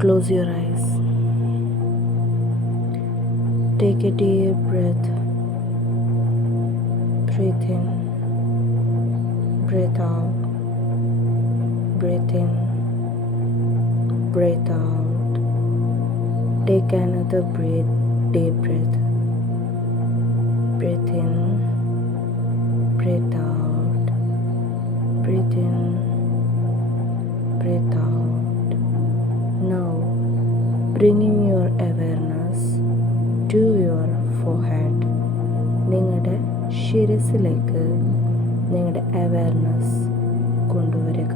Close your eyes. Take a deep breath. Breathe in. Breathe out. Breathe in. Breathe out. Take another deep breath. Breathe in. Breathe out. Breathe in. Breathe out. Now, bringing your awareness to your forehead. നിങ്ങളുടെ ശിരസിലേക്ക് നിങ്ങളുടെ awareness കൊണ്ടുവരിക.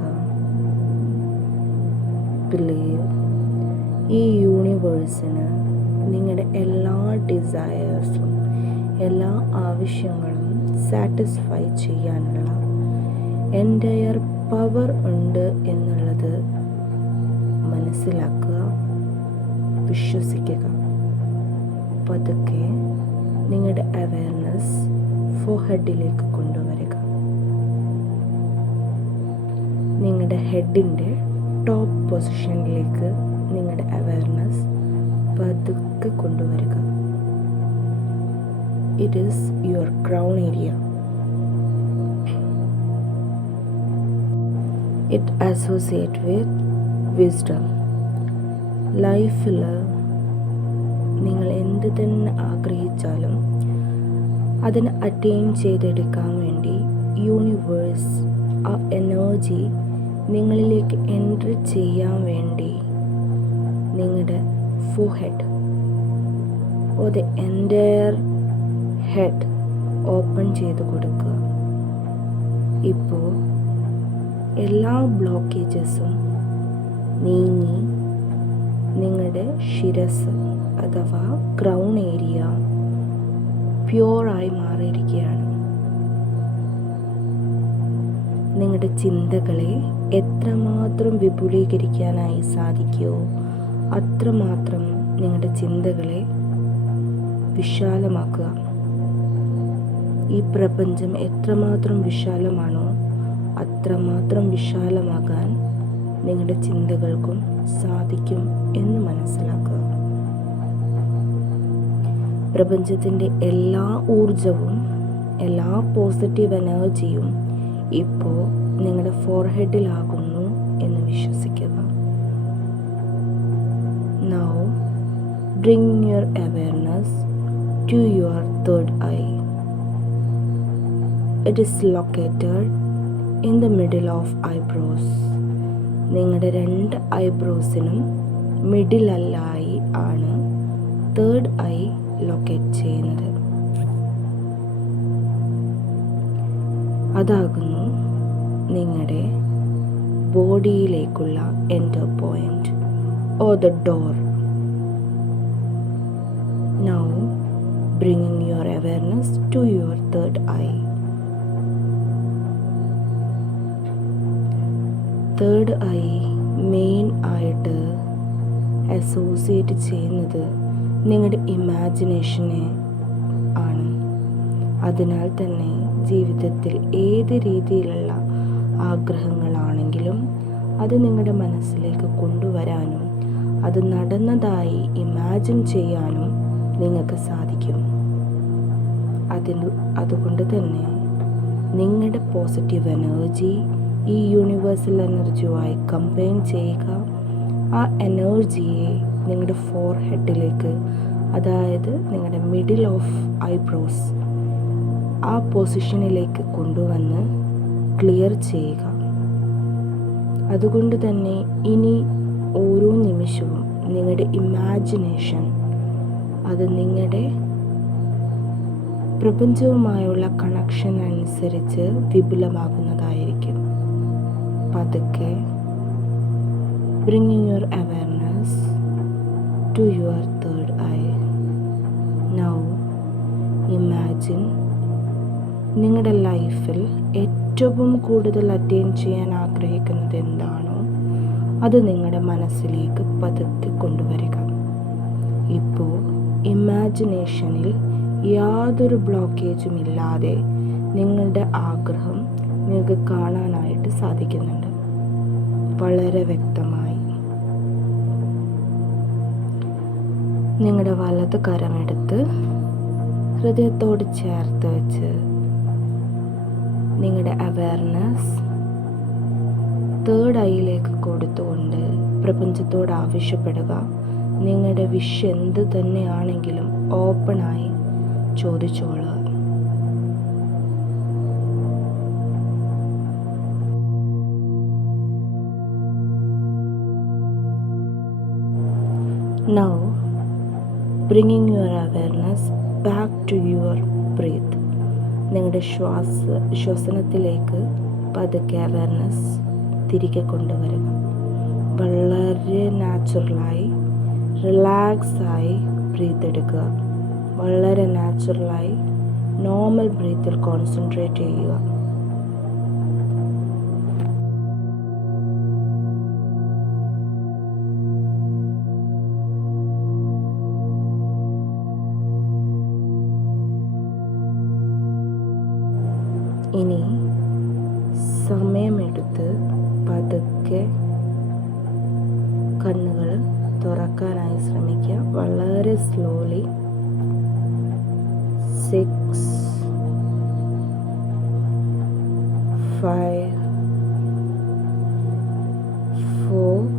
Believe ഈ യൂണിവേഴ്സിന് നിങ്ങളുടെ എല്ലാ ഡിസയേഴ്സും എല്ലാ ആവശ്യങ്ങളും satisfy ചെയ്യാനുള്ള entire power ഉണ്ട് എന്നുള്ളത് മനസ്സിലാക്കുക, വിശ്വസിക്കുക. പതുക്കെ നിങ്ങളുടെ അവയർനെസ് ഫോർഹെഡിലേക്ക് കൊണ്ടുവരിക. നിങ്ങളുടെ ഹെഡിൻ്റെ ടോപ്പ് പൊസിഷനിലേക്ക് നിങ്ങളുടെ അവയർനെസ് പതുക്കെ കൊണ്ടുവരിക. It is your crown area. It associate with wisdom. ലൈഫിൽ നിങ്ങൾ എന്ത് തന്നെ ആഗ്രഹിച്ചാലും അതിന് അറ്റൈൻ ചെയ്തെടുക്കാൻ വേണ്ടി യൂണിവേഴ്സ് ആ എനർജി നിങ്ങളിലേക്ക് എൻട്രി ചെയ്യാൻ വേണ്ടി നിങ്ങളുടെ forehead or the entire head open ചെയ്ത് കൊടുക്കുക. ഇപ്പോൾ എല്ലാ ബ്ലോക്കേജസും നീങ്ങി നിങ്ങളുടെ ശിരസ് അഥവാ ക്രൗൺ ഏരിയ പ്യുവറായി മാറിയിരിക്കുകയാണ്. നിങ്ങളുടെ ചിന്തകളെ എത്രമാത്രം വിപുലീകരിക്കാനായി സാധിക്കുമോ അത്രമാത്രം നിങ്ങളുടെ ചിന്തകളെ വിശാലമാക്കുക. ഈ പ്രപഞ്ചം എത്രമാത്രം വിശാലമാണോ അത്രമാത്രം വിശാലമാകാൻ നിങ്ങളുടെ ചിന്തകൾക്കും സാധിക്കും എന്ന് മനസ്സിലാക്കുക. പ്രപഞ്ചത്തിൻ്റെ എല്ലാ ഊർജവും എല്ലാ പോസിറ്റീവ് എനർജിയും ഇപ്പോൾ നിങ്ങളുടെ ഫോർഹെഡിലാകുന്നു എന്ന് വിശ്വസിക്കുക. Now bring your awareness to your third eye. It is located in the middle of eyebrows. നിങ്ങളുടെ രണ്ട് ഐബ്രോസിനും മിഡിലായി ആണ് തേർഡ് ഐ ലൊക്കേറ്റ് ചെയ്യുന്നത്. അതാകുന്നു നിങ്ങളുടെ ബോഡിയിലേക്കുള്ള enter point or the door. Now bringing your awareness to your third eye. Third eye main ആയിട്ട് associate ചെയ്യുന്നത് നിങ്ങളുടെ ഇമാജിനേഷനെ ആണ്. അതിനാൽ തന്നെ ജീവിതത്തിൽ ഏത് രീതിയിലുള്ള ആഗ്രഹങ്ങളാണെങ്കിലും അത് നിങ്ങളുടെ മനസ്സിലേക്ക് കൊണ്ടുവരാനും അത് നടന്നതായി ഇമാജിൻ ചെയ്യാനും നിങ്ങൾക്ക് സാധിക്കും. അതുകൊണ്ട് തന്നെ നിങ്ങളുടെ പോസിറ്റീവ് എനർജി ഈ യൂണിവേഴ്സൽ എനർജിയുമായി കമ്പൈൻ ചെയ്യുക. ആ എനർജിയെ നിങ്ങളുടെ ഫോർഹെഡിലേക്ക്, അതായത് നിങ്ങളുടെ മിഡിൽ ഓഫ് ഐബ്രോസ് ആ പൊസിഷനിലേക്ക് കൊണ്ടുവന്ന് ക്ലിയർ ചെയ്യുക. അതുകൊണ്ട് തന്നെ ഇനി ഓരോ നിമിഷവും നിങ്ങളുടെ ഇമാജിനേഷൻ അത് നിങ്ങളുടെ പ്രപഞ്ചവുമായുള്ള കണക്ഷൻ അനുസരിച്ച് വിപുലമാകുന്നതായിരിക്കും. പതുക്കെ bringing your awareness to your third eye. Now imagine നിങ്ങളുടെ ലൈഫിൽ ഏറ്റവും കൂടുതൽ അറ്റൈൻ ചെയ്യാൻ ആഗ്രഹിക്കുന്നത് എന്താണോ അത് നിങ്ങളുടെ മനസ്സിലേക്ക് പതുക്കെ കൊണ്ടുവരിക. ഇപ്പോൾ ഇമാജിനേഷനിൽ യാതൊരു ബ്ലോക്കേജും ഇല്ലാതെ നിങ്ങളുടെ ആഗ്രഹം നിങ്ങൾക്ക് കാണാനായിട്ട് സാധിക്കുന്നുണ്ട്, വളരെ വ്യക്തമായി. നിങ്ങളുടെ വലത് കരമെടുത്ത് ഹൃദയത്തോട് ചേർത്ത് വെച്ച് നിങ്ങളുടെ അവയർനെസ് തേർഡ് ഐയിലേക്ക് കൊടുത്തുകൊണ്ട് പ്രപഞ്ചത്തോട് ആവശ്യപ്പെടുക. നിങ്ങളുടെ വിഷ് എന്ത് തന്നെയാണെങ്കിലും ഓപ്പണായി ചോദിച്ചോളുക. Now, bringing your awareness back to your breath. നിങ്ങളുടെ ശ്വസനത്തിലേക്ക് പതുക്കെ അവയർനെസ് തിരികെ കൊണ്ടുവരിക. വളരെ നാച്ചുറലായി റിലാക്സായി ബ്രീത്ത് എടുക്കുക. വളരെ നാച്ചുറലായി നോർമൽ ബ്രീത്തിൽ കോൺസെൻട്രേറ്റ് ചെയ്യുക. ഇനി സമയമെടുത്ത് പതുക്കെ കണ്ണുകൾ തുറക്കാനായി ശ്രമിക്കുക. വളരെ സ്ലോലി. 6 5 4